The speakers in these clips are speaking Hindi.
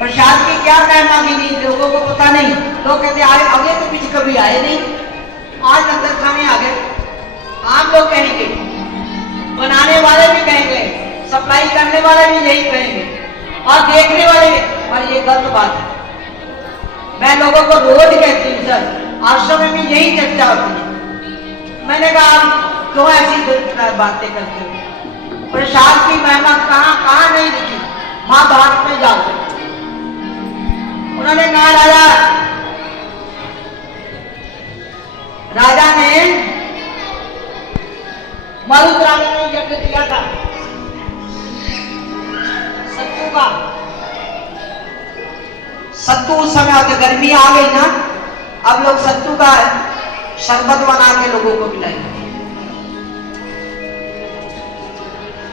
प्रसाद की क्या महिमा मिली लोगों को पता नहीं। लोग कहते आए अगले तो बीच कभी आए नहीं, आज लंगर खाने आ गए। आम लोग कहेंगे, बनाने वाले भी कहेंगे, सप्लाई करने वाले भी यही कहेंगे, और देखने वाले भी। और ये गलत बात है। मैं लोगों को रोज कहती हूँ सर, आश्रम में भी यही चर्चा होती है। मैंने कहा आप क्यों ऐसी बातें करते हो? प्रसाद की महिमा कहाँ कहाँ नहीं लिखी, महाभारत में जाओ। उन्होंने कहा राजा ने मरुद राजा ने यज्ञ किया था सत्तू का। सत्तू उस समय गर्मी आ गई ना, अब लोग सत्तू का शरबत बना के लोगों को पिलाएंगे।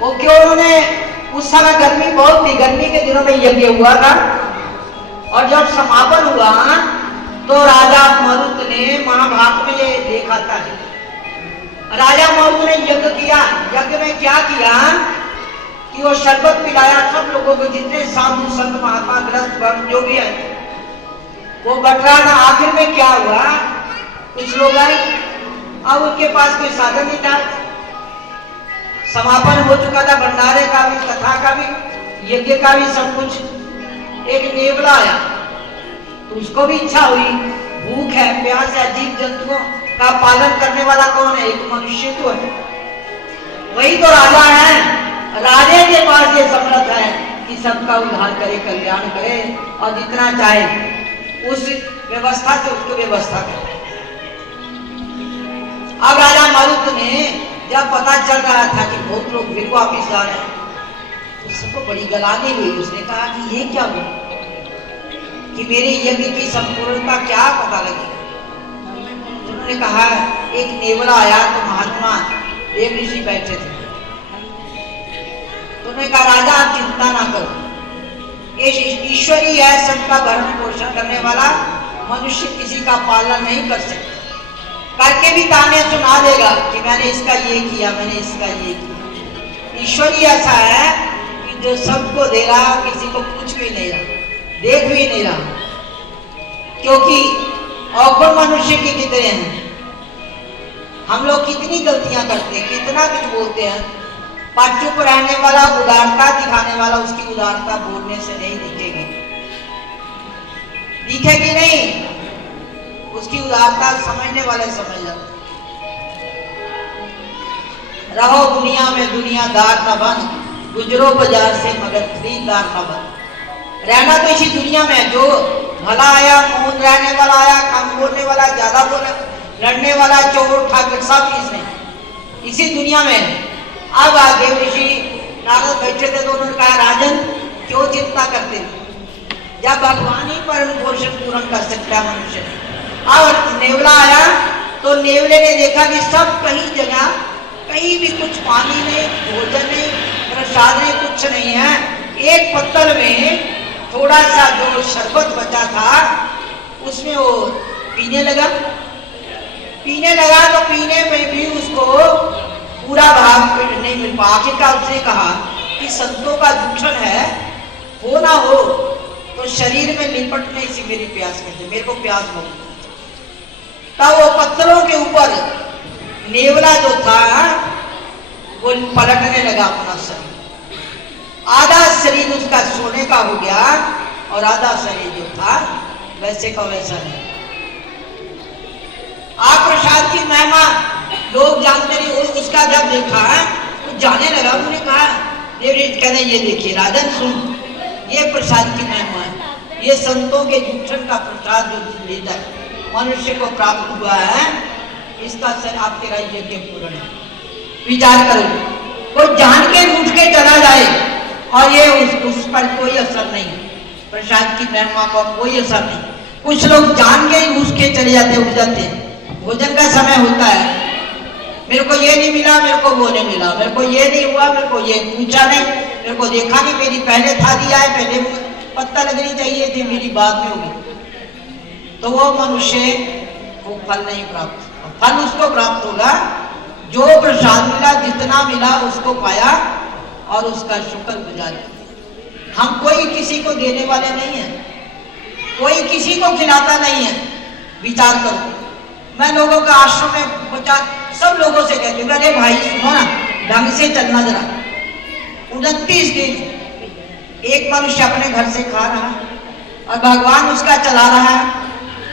वो क्यों? उन्होंने उस समय गर्मी बहुत थी, गर्मी के दिनों में यज्ञ हुआ था। और जब समापन हुआ तो राजा मरुत ने, महाभारत में ये देखा था, राजा मरुत ने यज्ञ किया। यज्ञ में क्या किया कि वो शरबत पिलाया सब लोगों को, जितने साधु संत महात्मा ग्रस्त भक्त जो भी है वो बट रहा था। आखिर में क्या हुआ, कुछ लोग आए, अब उनके पास कोई साधन नहीं था। समापन हो चुका था, भंडारे का भी, कथा का भी, यज्ञ का भी, सब कुछ। एक नेवला आया तो उसको भी इच्छा हुई, भूख है, प्यास है, जीव जंतुओं का पालन करने वाला कौन है? एक मनुष्य तो है, वही तो राजा है। राजे के पास ये समर्थ है कि सबका उद्धार करे, कल्याण करे, और जितना चाहे उस व्यवस्था से उसको व्यवस्था करे। अब राजा मरुत ने जब पता चल रहा था कि बहुत लोग फिर वापिस आ रहे हैं, उसको बड़ी गलानी हुई। उसने कहा कि ये क्या हुआ कि मेरे यज्ञ की संपूर्णता क्या पता लगेगा? उन्होंने कहा एक नेवला आया तो महात्मा देव ऋषि बैठे थे। तो उन्होंने कहा राजा आप चिंता ना करो, ये ईश्वरी है, सबका भरण पोषण करने वाला, मनुष्य किसी का पालन नहीं कर सकता। करके भी ताने सुना देगा कि मैंने इसका ये किया, मैंने इसका ये किया। ईश्वरी ऐसा है कि जो सबको दे रहा, किसी को कुछ भी नहीं रहा, देख भी नहीं रहा। क्योंकि अवगुण मनुष्य के कितने हैं, हम लोग कितनी गलतियां करते हैं, कितना कुछ बोलते हैं, पर चुप रहने वाला, उदारता दिखाने वाला, उसकी उदारता बोलने से नहीं दिखेगी, दिखेगी नहीं। उसकी उदारता समझने वाले समझ जाते। रहो दुनिया में दुनियादार न बन, गुजरो बाजार से मगर खरीदार न बन। रहना तो इसी दुनिया में, जो भला आया, मौन रहने वाला आया, कम बोलने वाला, ज्यादा बोले, लड़ने वाला, चोर ठाकुर, सब इसमें इसी दुनिया में। अब देव ऋषि नारद बैठे थे तो उन्होंने कहा राजन क्यों चिंता करते हो, जब भगवान ही भरण पोषण पूर्ण कर सकता है मनुष्य। और नेवला आया तो नेवले ने देखा कि सब कहीं जगह, कहीं भी कुछ पानी नहीं, भोजन नहीं, प्रसाद नहीं, कुछ नहीं है। एक पत्तल में थोड़ा सा जो शरबत बचा था उसमें वो पीने लगा। तो पीने में भी उसको पूरा भाग नहीं मिल पाया। आखिरकार उसने कहा कि संतों का दूषण है, हो ना हो तो शरीर में लिपटने से मेरी प्यास करते, मेरे को प्यास बहुत। तब वो पत्थरों के ऊपर नेवला जो था वो पलटने लगा अपना शरीर। आधा शरीर उसका सोने का हो गया और आधा शरीर जो था वैसे का वैसा नहीं। आप प्रसाद की महिमा लोग जानते नहीं, उसका जब देखा तो जाने लगा। उन्होंने कहा देवरीत कहने ये देखिए राजन सुन, ये प्रसाद की महिमा है, ये संतों के दूषण का प्रसाद जो लेकर मनुष्य को प्राप्त हुआ है, इसका सर आप तेरा यज्ञ पूर्ण है। विचार करो, कोई जान के उठ के चला जाए और ये उस पर कोई असर नहीं, प्रसाद की महिमा का कोई असर नहीं। कुछ लोग जान के ही उठ के चले जाते, उठ जाते। भोजन का समय होता है, मेरे को ये नहीं मिला, मेरे को वो नहीं मिला, मेरे को ये नहीं हुआ, मेरे को ये पूछा नहीं, मेरे को देखा नहीं, मेरी पहले थाली आए, पहले पत्ता लगनी चाहिए थी, मेरी बात में होगी, तो वो मनुष्य को फल नहीं प्राप्त। फल उसको प्राप्त होगा जो प्रसाद मिला, जितना मिला उसको पाया और उसका शुक्र गुजार किया। हम कोई किसी को देने वाले नहीं है, कोई किसी को खिलाता नहीं है। विचार करो, मैं लोगों का आश्रम में पहुंचा, सब लोगों से कहती हूँ, अरे भाई सुनो ना, ढंग से चलना जरा। 29 दिन एक मनुष्य अपने घर से खा रहा है और भगवान उसका चला रहा है।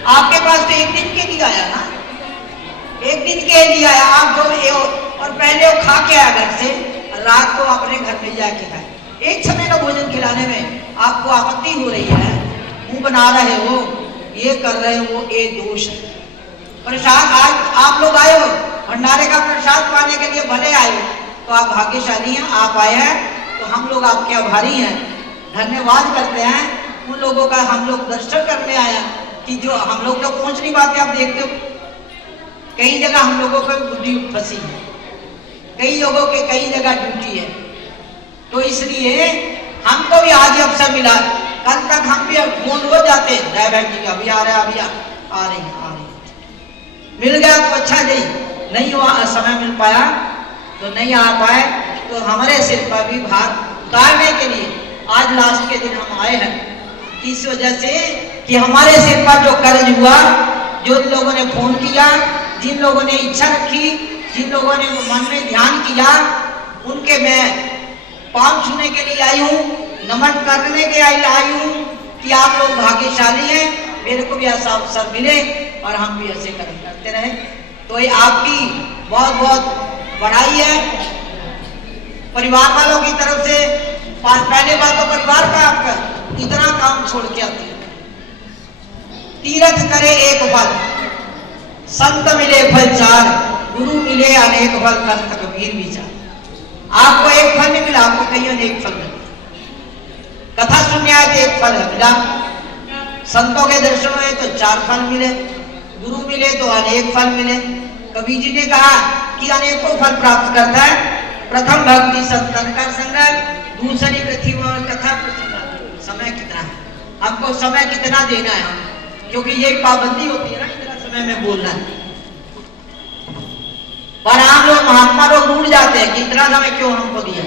आपके पास तो एक दिन के लिए आया ना, एक दिन के लिए आया। आप जो और पहले वो खा के आया घर से, रात को अपने घर में जाके खाए। एक समय का भोजन खिलाने में आपको आपत्ति हो रही है, मुंह बना रहे हो, ये कर रहे हो, ये दोष है। प्रसाद आज आप लोग आए हो, भंडारे का प्रसाद पाने के लिए भले आए हो, तो आप भाग्यशाली हैं, आप आए हैं, तो हम लोग आपके आभारी हैं, धन्यवाद करते हैं उन लोगों का। हम लोग दर्शन करने आया कि जो हम लोग तो पहुंच नहीं पाते, आप देखते हो कई जगह हम लोगों पर बुद्धि फंसी है, कई लोगों के कई जगह ड्यूटी है, तो इसलिए हमको भी आज अवसर मिला। कल तक हम भी फोन हो जाते डायबिटीज का, अभी आ रहा है, अभी आ रही मिल गया तो अच्छा, नहीं हुआ, समय मिल पाया तो नहीं आ पाए, तो हमारे सिर पर भी भार उतारने के लिए आज लास्ट के दिन हम आए हैं। इस वजह से कि हमारे सिर पर जो कर्ज हुआ, जो लोगों ने फोन किया, जिन लोगों ने इच्छा रखी, जिन लोगों ने मन में ध्यान किया, उनके मैं पांव छूने के लिए आई हूँ, नमन करने के आई हूँ कि आप लोग भाग्यशाली हैं, मेरे को भी ऐसा अवसर मिले और हम भी ऐसे कर्म करते रहे। तो ये आपकी बहुत बहुत बड़ाई है परिवार वालों की तरफ से। पहले बात तो परिवार का आपका इतना काम छोड़ के आते हैं। तीर्थ करे एक फल, संत मिले फल चार, गुरु मिले अनेक फल, करत कबीर विचार। आपको एक फल नहीं मिला, आपको कहीं अनेक फल मिला। कथा सुनने आए तो एक फल मिला, संतों के दर्शन हुए तो 4 फल मिले, गुरु मिले तो अनेक फल मिले। कबीर जी ने कहा कि अनेकों फल प्राप्त करता है। प्रथम भक्ति संतन का संग, दूसरी कथा प्रसंग। समय कितना है, हमको समय कितना देना है, क्योंकि ये पाबंदी होती है ना, इतना समय में बोलना है। पर आम लोग महात्मा लोग रूठ जाते हैं कि इतना समय क्यों हमको दिया,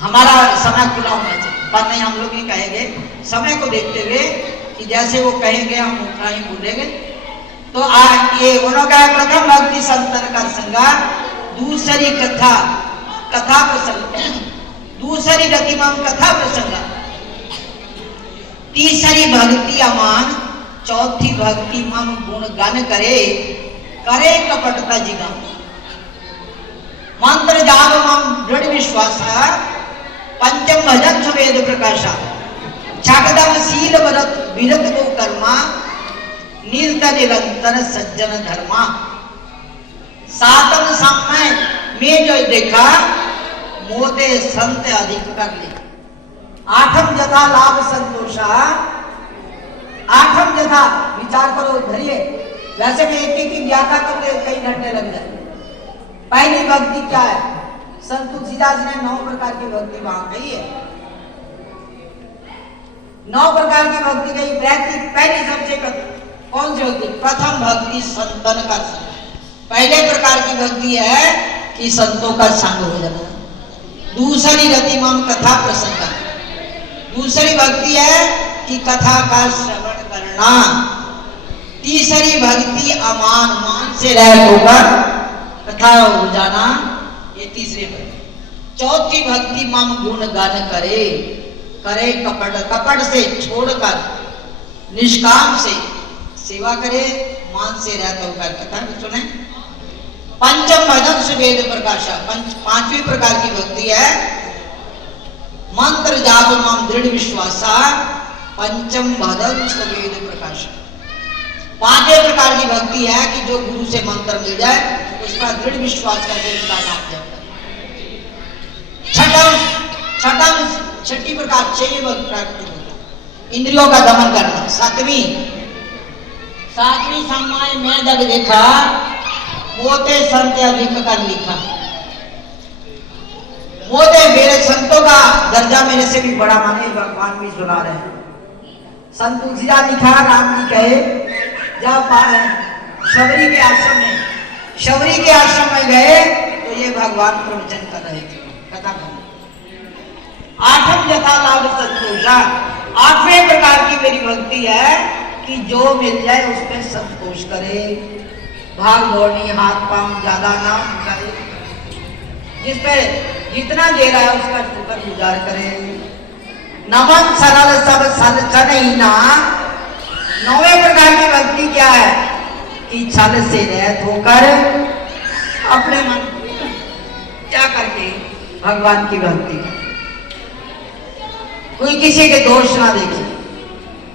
हमारा समय खुला होना चाहिए। पर नहीं, हम लोग ये कहेंगे समय को देखते हुए कि जैसे वो कहेंगे हम उतना ही बोलेंगे। तो ये उन्होंने कहा प्रथम भक्ति संतन का संगा, दूसरी कथा प्रसंग, दूसरी गतिमान कथा प्रसंग, तीसरी भक्ति अमान, चौथी भक्ति मम गुण गान करे कपटता जिगा, मंत्र जाप मम दृढ़ विश्वास, पंचम भजन सुवेद प्रकाशा, छागदम शील व्रत विरत को कर्मा, निरत निरंतर सज्जन धर्मा। सातम समय में जो देखा, मोते संत अधिक कर ले। आठम जथा लाभ संतोषा, आठम जथा विचार करो, धरिए, वैसे भी एक की व्याख्या करते कई घंटे लग जाए। पहली भक्ति क्या है, संत तुलसीदास ने 9 प्रकार की भक्ति वहां कही है। 9 प्रकार की भक्ति कही। पहली सबसे कौन सी भक्ति? प्रथम भक्ति संतन का संग। पहले प्रकार की भक्ति है कि संतों का संग हो जाना। दूसरी गतिमान कथा प्रसंग, दूसरी भक्ति है कि कथा का श्रवण करना। तीसरी भक्ति अमान, मान से रहित होकर कथा हो जाना, ये तीसरी भक्ति। चौथी भक्ति मम गुण गान करे कपट से छोड़कर निष्काम से सेवा करे, मान से रहते होकर कथा सुने। पंचम भजन सुवेद प्रकाशा, पांचवी प्रकार की भक्ति है मंत्र जाप मम दृढ़ विश्वासा, पंचम भजन सुवेद प्रकाशा। 5वें प्रकार की भक्ति है कि जो गुरु से मंत्र मिल जाए उसका दृढ़ विश्वास करके उसका नाम जप। छठी प्रकार 6 इंद्रियों का दमन करना। सातवीं समय में जग देखा, मोते संत अधिक कर लिखा। मोते मेरे संतों का दर्जा मेरे से भी बड़ा माने, भगवान भी सुना रहे हैं। संत तुलसीदास लिखा, राम जी कहे जब शबरी के आश्रम में गए तो ये भगवान प्रवचन कर रहे थे, कथा कर। यथा लाभ संतोषा। आठवें प्रकार की मेरी भक्ति है कि जो मिल जाए उस पर संतोष करे, भाग दौड़नी, हाथ पांव ज्यादा ना करे, जिस पे जितना दे रहा है उसका शुक्र गुजार करे। नमन सरल सब सल चनहीना। नौवें प्रकार की भक्ति क्या है कि छल से रहित होकर अपने मन क्या करके भगवान की भक्ति, कोई किसी के दोष ना देखे।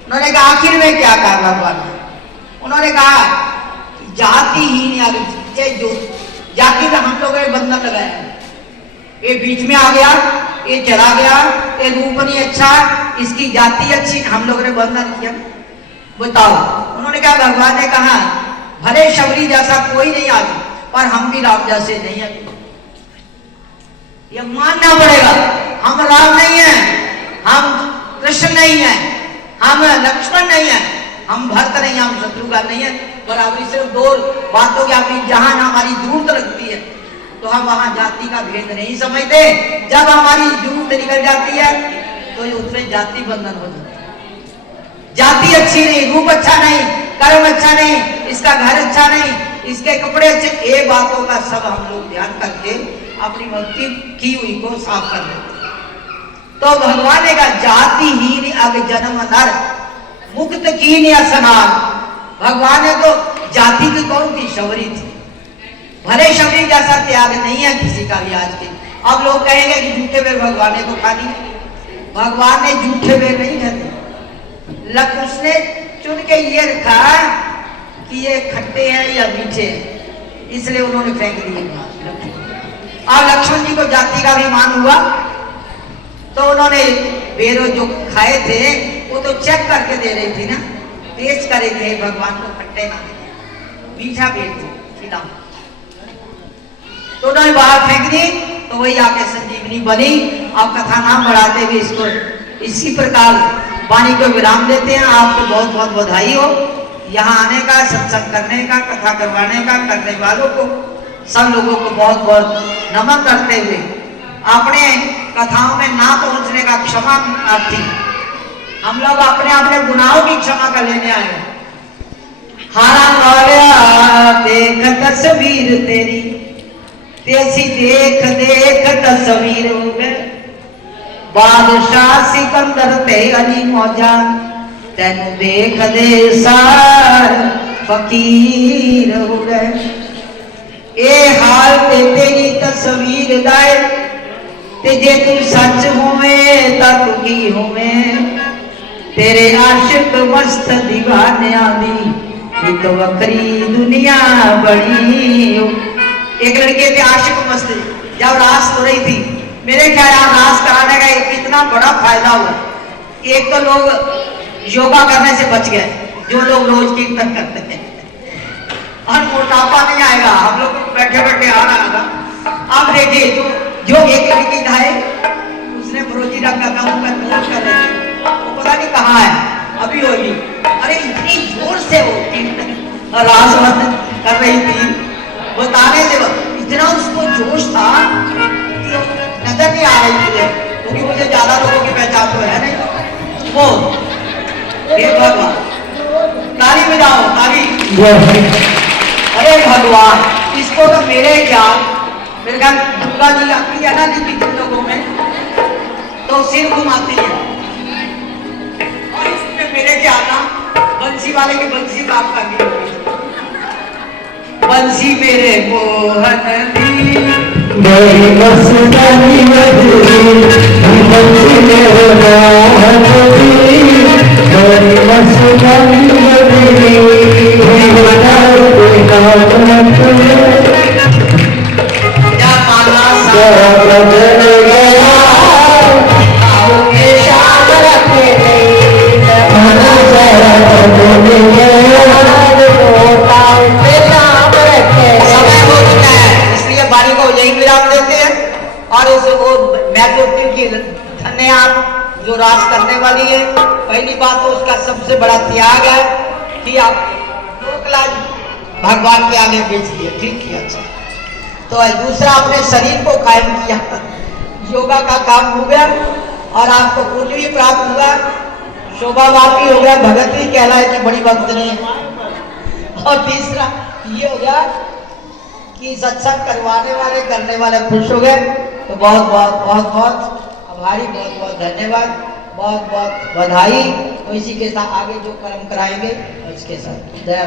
उन्होंने कहा आखिर में क्या कहा भगवान ने? उन्होंने कहा जातिहीन, जो जाति का हम लोगों ने बंधन लगाया है, ये बीच में आ गया, ये चला गया, ये रूप नहीं अच्छा, इसकी जाति अच्छी, हम लोगों ने बंधन किया। बताओ, उन्होंने कहा भगवान ने कहा भले शबरी जैसा कोई नहीं आज, पर हम भी राम जैसे नहीं है। ये मानना पड़ेगा, हम राम नहीं है, हम कृष्ण नहीं है, हम लक्ष्मण नहीं है, हम भरत नहीं है, हम शत्रुघ्न नहीं है। बराबरी सिर्फ दो बातों की अपनी जहां हमारी जरूरत लगती है तो हम वहां जाति का भेद नहीं समझते। जब हमारी जरूरत निकल जाती है तो उसमें जाति बंधन हो जाता है। जाति अच्छी नहीं, रूप अच्छा नहीं, कर्म अच्छा नहीं, इसका घर अच्छा नहीं, इसके कपड़े अच्छे, ये बातों का सब हम लोग ध्यान करके अपनी भक्ति की हुई को साफ कर देते। तो भगवान ने कहा जातिहीन अग जन्म नर मुक्त कीन स्नान। भगवान ने तो जाति की कौन थी? शबरी थी। भले शबरी जैसा त्याग नहीं है किसी का भी आज के। अब लोग कहेंगे कि झूठे बेर भगवान ने तो खा लिए। भगवान ने झूठे बेर नहीं खाते, उसने चुन के ये रखा कि ये खट्टे हैं या मीठे हैं, इसलिए उन्होंने फेंक दिए। अब लक्ष्मण जी को जाति का अभिमान हुआ तो उन्होंने बेरो जो खाए थे वो तो चेक करके दे रही थी ना, टेस्ट करे थे, भगवान को खट्टे ना मीठा बेर खिलाओ, तो उन्होंने बाहर फेंक दी। तो वही आके संजीवनी बनी। आप कथा नाम बढ़ाते हुए इसको इसी प्रकार वाणी को विराम देते हैं। आपको बहुत बहुत बधाई हो यहाँ आने का, सत्संग करने का, कथा करवाने का, करने वालों को सब लोगों को बहुत बहुत नमन करते हुए अपने कथाओं में ना पहुंचने का क्षमा प्रार्थी हम लोग अपने अपने गुनाहों की क्षमा कर लेने आए। हारा वाला देख तस्वीर तेरी, तेसी देख देख तस्वीर हो गए, बादशाह सिकंदर ते अली मौजा, तेन देख दे सार फकीर हो गए। ए हाल ते तेरी तस्वीर दाए, ते जे तू सच होवे ता तू की होवे, तेरे आशिक मस्त दीवाने आदि एक वक्री दुनिया बड़ी। एक लड़के थे आशिक मस्त, जब रास हो रही थी, मेरे ख्याल रास कराने का एक कितना बड़ा फायदा हुआ। एक तो लोग योगा करने से बच गए, जो लोग रोज कीर्तन करते हैं, और मोटापा नहीं आएगा, हम लोग बैठे बैठे आ रहा था। अब देखिए जो एक लड़की था, उसने फरोजी रंग का काम कर रही थी, वो पता नहीं कहाँ है, अभी होगी। अरे इतनी जोर से वो कीर्तन रास कर रही थी, बताने से इतना उसको जोश था कि नजर नहीं आ रही मुझे, क्योंकि मुझे ज्यादा लोगों की पहचान तो है नहीं। वो हे भगवान, ताली बजाओ ताली। अरे भगवान, इसको तो मेरे ख्याल मेरे ख्याल दुर्गा जी आती है ना दीदी तुम लोगों में, तो सिर घुमाती है, और इसमें मेरे ख्याल ना बंसी वाले की बंसी काम करनी होगी। बंसी मेरे मोहन दी मेरी मस्तानी बजरी, बंसी मेरे मोहन दी मेरी मस्तानी बजरी, क्या माना सारा बदल गया, आओगे शाम रखे नहीं, माना सारा बदल गया, समय हो चुका है, इसलिए वाणी को यही विराम देते हैं। और इसको मैं बोलती हूँ कि धन्य आप जो रास करने वाली है, पहली बात तो उसका सबसे बड़ा त्याग है कि आप लोकलाज भगवान के आगे बेच दिए, ठीक है, अच्छा। तो दूसरा अपने शरीर को कायम किया, योगा का काम हो गया, और आपको पुण्य भी प्राप्त हुआ, शोभा भी हो गया, भगत भी कहलाए कि बड़ी भक्त ने। और तीसरा ये हो गया कि सत्संग करवाने वाले करने वाले खुश हो गए। तो बहुत बहुत आभारी, बहुत बहुत धन्यवाद, बहुत बहुत बधाई। तो इसी के साथ आगे जो कर्म कराएंगे इसके साथ दया